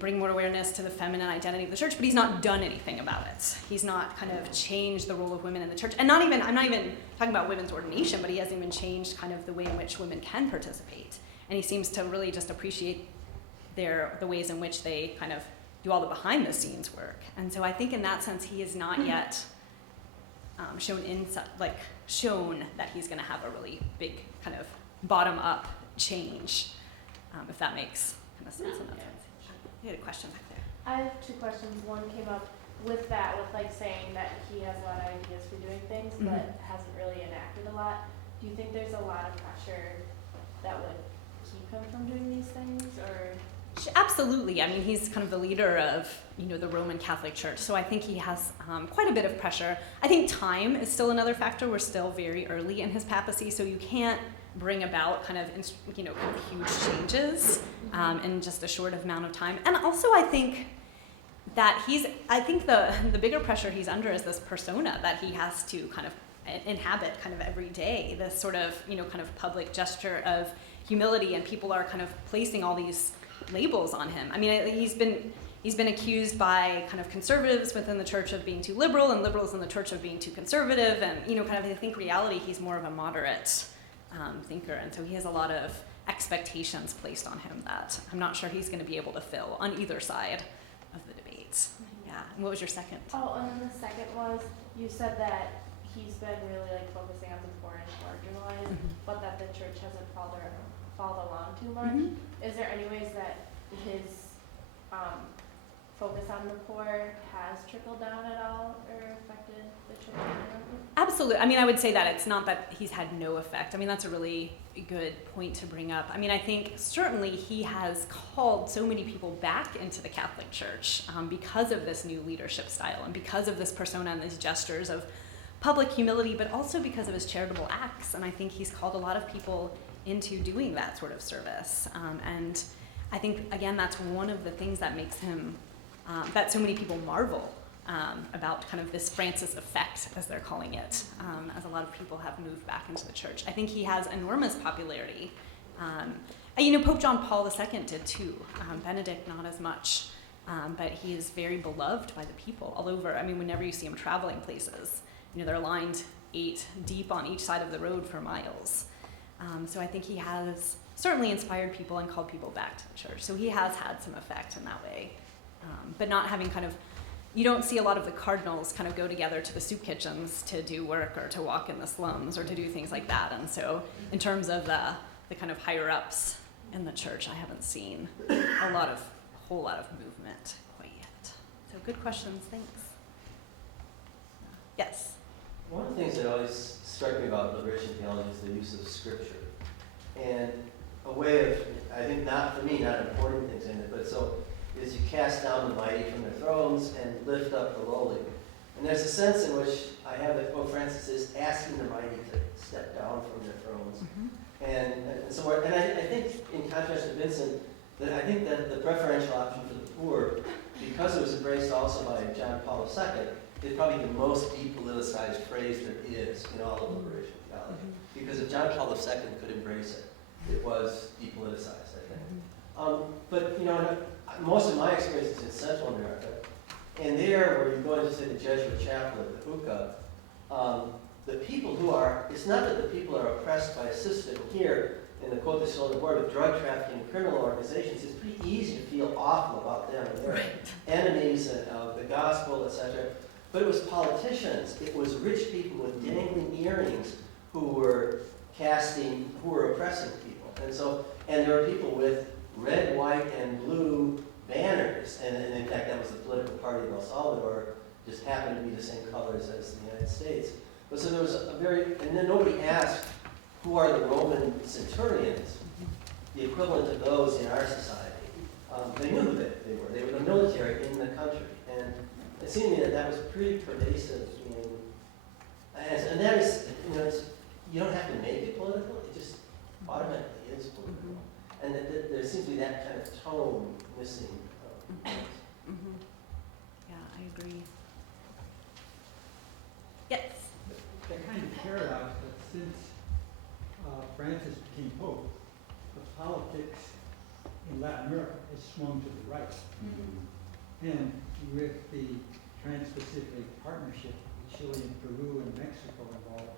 bring more awareness to the feminine identity of the church, but he's not done anything about it. He's not kind of changed the role of women in the church. And I'm not even talking about women's ordination, but he hasn't even changed kind of the way in which women can participate. And he seems to really just appreciate the ways in which they kind of do all the behind the scenes work. And so I think in that sense, he has not yet shown that he's going to have a really big kind of bottom up change, if that makes kind of sense in that sense. You had a question back there. I have two questions. One came up with that, with like saying that he has a lot of ideas for doing things, but hasn't really enacted a lot. Do you think there's a lot of pressure that would keep him from doing these things, or? Absolutely. I mean, he's kind of the leader of, the Roman Catholic Church. So I think he has quite a bit of pressure. I think time is still another factor. We're still very early in his papacy, so you can't bring about kind of huge changes in just a short amount of time. And also, I think that the bigger pressure he's under is this persona that he has to kind of inhabit kind of every day, this sort of, kind of public gesture of humility, and people are kind of placing all these labels on him. I mean, he's been accused by kind of conservatives within the church of being too liberal, and liberals in the church of being too conservative, and, kind of, I think reality, he's more of a moderate thinker, and so he has a lot of expectations placed on him that I'm not sure he's going to be able to fill on either side of the debates. Yeah. And what was your second? Oh, and then the second was, you said that he's been really focusing on the poor and marginalized, but that the church hasn't followed along too much. Is there any ways that his focus on the poor has trickled down at all or affected the church? Absolutely. I mean, I would say that it's not that he's had no effect. I mean, that's a really good point to bring up. I mean, I think certainly he has called so many people back into the Catholic Church because of this new leadership style and because of this persona and these gestures of public humility, but also because of his charitable acts. And I think he's called a lot of people into doing that sort of service. And I think, again, that's one of the things that makes him, that so many people marvel about kind of this Francis effect, as they're calling it, as a lot of people have moved back into the church. I think he has enormous popularity. Pope John Paul II did too. Benedict, not as much, but he is very beloved by the people all over. I mean, whenever you see him traveling places, they're lined 8 deep on each side of the road for miles. So I think he has certainly inspired people and called people back to the church. So he has had some effect in that way, but not having kind of, you don't see a lot of the cardinals kind of go together to the soup kitchens to do work or to walk in the slums or to do things like that. And so in terms of the kind of higher ups in the church, I haven't seen a whole lot of movement quite yet. So good questions, thanks. Yes? One of the things that always struck me about liberation theology is the use of scripture. And a way of, I think not for me, not importing things in it, but so is you cast down the mighty from their thrones and lift up the lowly. And there's a sense in which I have that Pope Francis is asking the mighty to step down from their thrones. And I think, in contrast to Vincent, that I think that the preferential option for the poor, because it was embraced also by John Paul II, is probably the most depoliticized phrase there is in all of liberation theology. Because if John Paul II could embrace it, it was depoliticized, I think. But most of my experience is in Central America, and there, where you go into, say, the Jesuit chapel at the Uca, the people who are, it's not that the people are oppressed by a system here in the Côte d'Azur board with drug trafficking and criminal organizations. It's pretty easy to feel awful about them and their enemies of the gospel, etc. But it was politicians, it was rich people with dangling earrings who were casting who were oppressing people. And there were people with red, white, and blue banners, and in fact that was the political party of El Salvador, just happened to be the same colors as the United States. But so there was and then nobody asked who are the Roman centurions, the equivalent of those in our society. They knew who they were. They were the military in the country. And it seemed to me that that was pretty pervasive and that is, you don't have to make it political, it just automatically is political. And there seems to be that kind of tone missing. Mhm. Yeah, I agree. Yes. That kind of paradox that since Francis became Pope, the politics in Latin America has swung to the right. And with the Trans-Pacific Partnership with Chile and Peru and Mexico involved,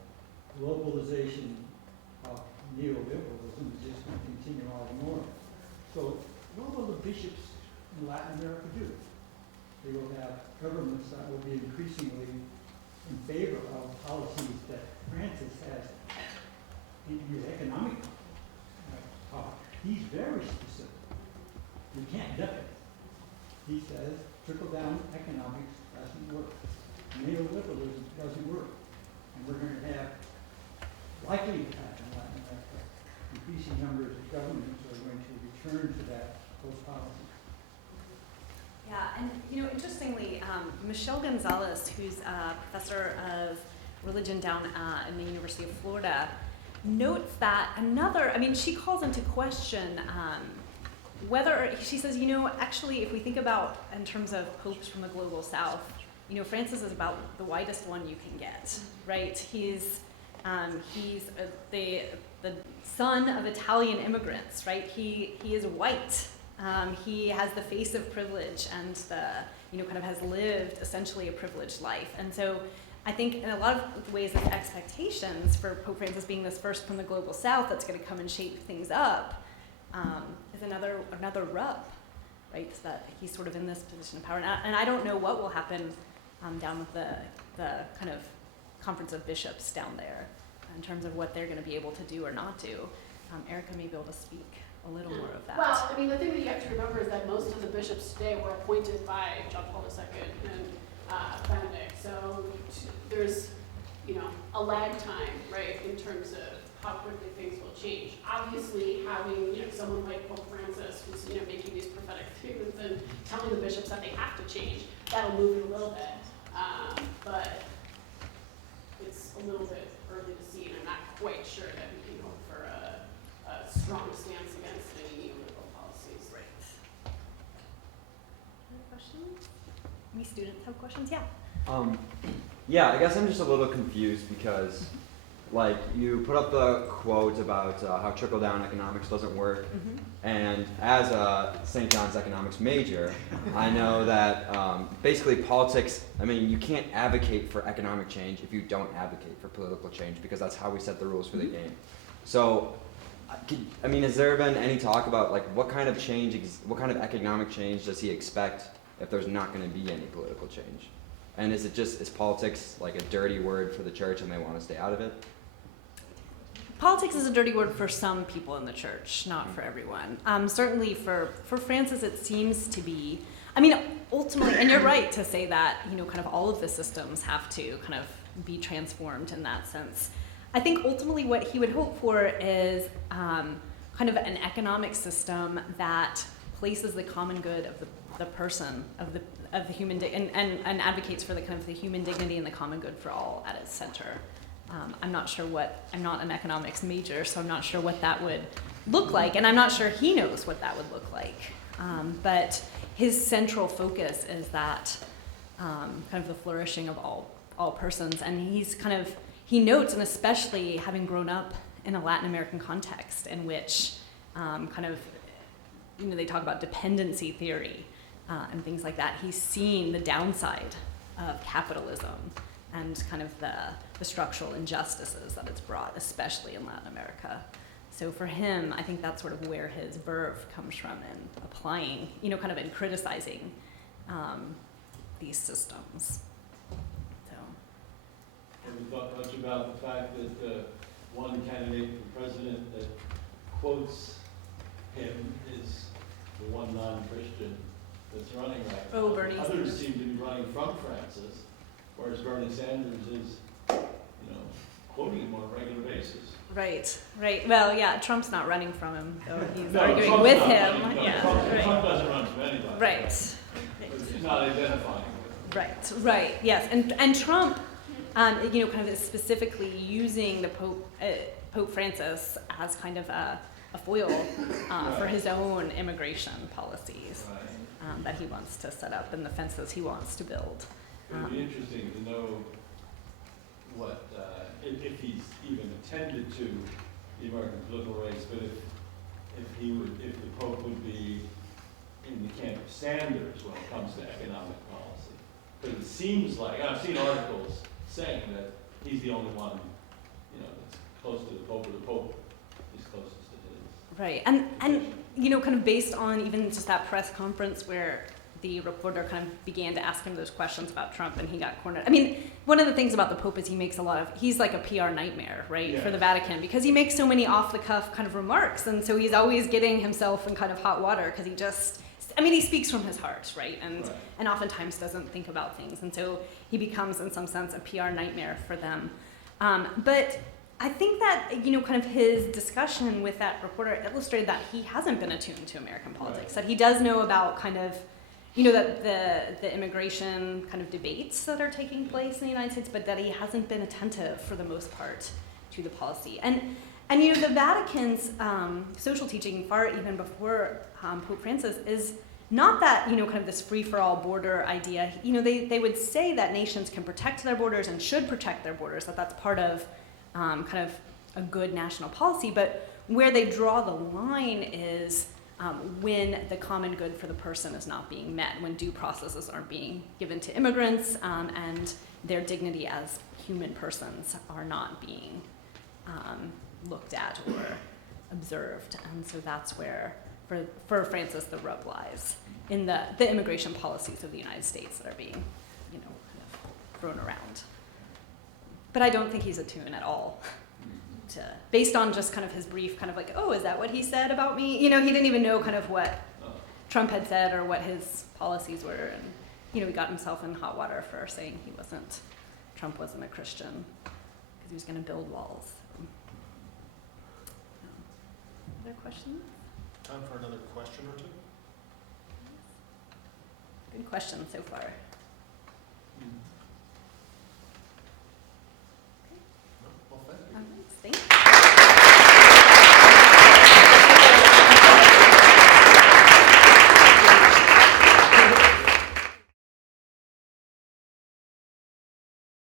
globalization of neoliberalism is just going to continue on more. So what will the bishops in Latin America do? They will have governments that will be increasingly in favor of policies that Francis has in his economic talk. He's very specific. You can't duck it. He says trickle-down economics doesn't work. Neoliberalism doesn't work. And we're going to have, likely to have in Latin America, increasing numbers of governments are going to return to those policies. Yeah, and interestingly, Michelle Gonzalez, who's a professor of religion down in the University of Florida, notes that she calls into question whether, she says, actually, if we think about in terms of popes from the global south, Francis is about the whitest one you can get, right? He's the son of Italian immigrants, right? He is white. He has the face of privilege and kind of has lived essentially a privileged life. And so I think in a lot of ways the expectations for Pope Francis being this first from the global south that's going to come and shape things up is another rub, right? So that he's sort of in this position of power. And I don't know what will happen down with the kind of Conference of Bishops down there in terms of what they're going to be able to do or not do. Erica may be able to speak a little more of that. Well, I mean, the thing that you have to remember is that most of the bishops today were appointed by John Paul II and Benedict. So there's, a lag time, right, in terms of how quickly things will change. Obviously, having, someone like Pope Francis who's, making these prophetic statements and telling the bishops that they have to change, that'll move it a little bit. But it's a little bit early to see, and I'm not quite sure that we can hope for a strong stance against any neoliberal policies. Right. Any questions? Any students have questions? Yeah. Yeah, I guess I'm just a little confused because, you put up the quote about how trickle-down economics doesn't work, and as a St. John's economics major, I know that basically politics, you can't advocate for economic change if you don't advocate for political change, because that's how we set the rules for the game. So, has there been any talk about what kind of economic change does he expect if there's not going to be any political change? And is politics a dirty word for the church and they want to stay out of it? Politics is a dirty word for some people in the church, not for everyone. Certainly for Francis, it seems to be, ultimately, and you're right to say that, kind of all of the systems have to kind of be transformed in that sense. I think ultimately what he would hope for is kind of an economic system that places the common good of the person, of the human, and advocates for the kind of the human dignity and the common good for all at its center. I'm not an economics major, so I'm not sure what that would look like, and I'm not sure he knows what that would look like. But his central focus is that kind of the flourishing of all persons, and he notes, and especially having grown up in a Latin American context in which they talk about dependency theory and things like that. He's seen the downside of capitalism and kind of the structural injustices that it's brought, especially in Latin America. So for him, I think that's sort of where his verve comes from in applying, kind of in criticizing these systems. So. Have you thought much about the fact that one candidate for president that quotes him is the one non-Christian that's running right now. Oh, Bernie Others Sanders. seem to be running from Francis, whereas Bernie Sanders is, quoting him on a regular basis. Right, right. Well, yeah, Trump's not running from him, though. He's No, arguing Trump's with not him. running. No, Yeah, Trump right. doesn't run from anybody. Right. But he's not identifying with Right, right, yes. And Trump, kind of is specifically using the Pope Francis as kind of a foil for his own immigration policies Right. that he wants to set up and the fences he wants to build. It'd be interesting to know what, if he's even attended to the American political race, but if the Pope would be in the camp of Sanders when it comes to economic policy. Because it seems like, I've seen articles saying that he's the only one, that's close to the Pope, or the Pope is closest to his. Right, and kind of based on even just that press conference where the reporter kind of began to ask him those questions about Trump and he got cornered. I mean, one of the things about the Pope is he's like a PR nightmare, right, for the Vatican, because he makes so many off-the-cuff kind of remarks, and so he's always getting himself in kind of hot water because he speaks from his heart, right, and oftentimes doesn't think about things, and so he becomes, in some sense, a PR nightmare for them. But I think that, kind of his discussion with that reporter illustrated that he hasn't been attuned to American politics, that he does know about kind of, that the immigration kind of debates that are taking place in the United States, but that he hasn't been attentive for the most part to the policy. And the Vatican's social teaching, far even before Pope Francis, is not that, kind of this free-for-all border idea. They would say that nations can protect their borders and should protect their borders, that that's part of kind of a good national policy, but where they draw the line is when the common good for the person is not being met, when due processes aren't being given to immigrants, and their dignity as human persons are not being looked at or observed. And so that's where, for Francis, the rub lies in the immigration policies of the United States that are being, kind of thrown around. But I don't think he's attuned at all based on just kind of his brief kind of like, oh, is that what he said about me? He didn't even know kind of what Trump had said or what his policies were. And, he got himself in hot water for saying Trump wasn't a Christian because he was going to build walls. Other questions? Time for another question or two? Good question so far.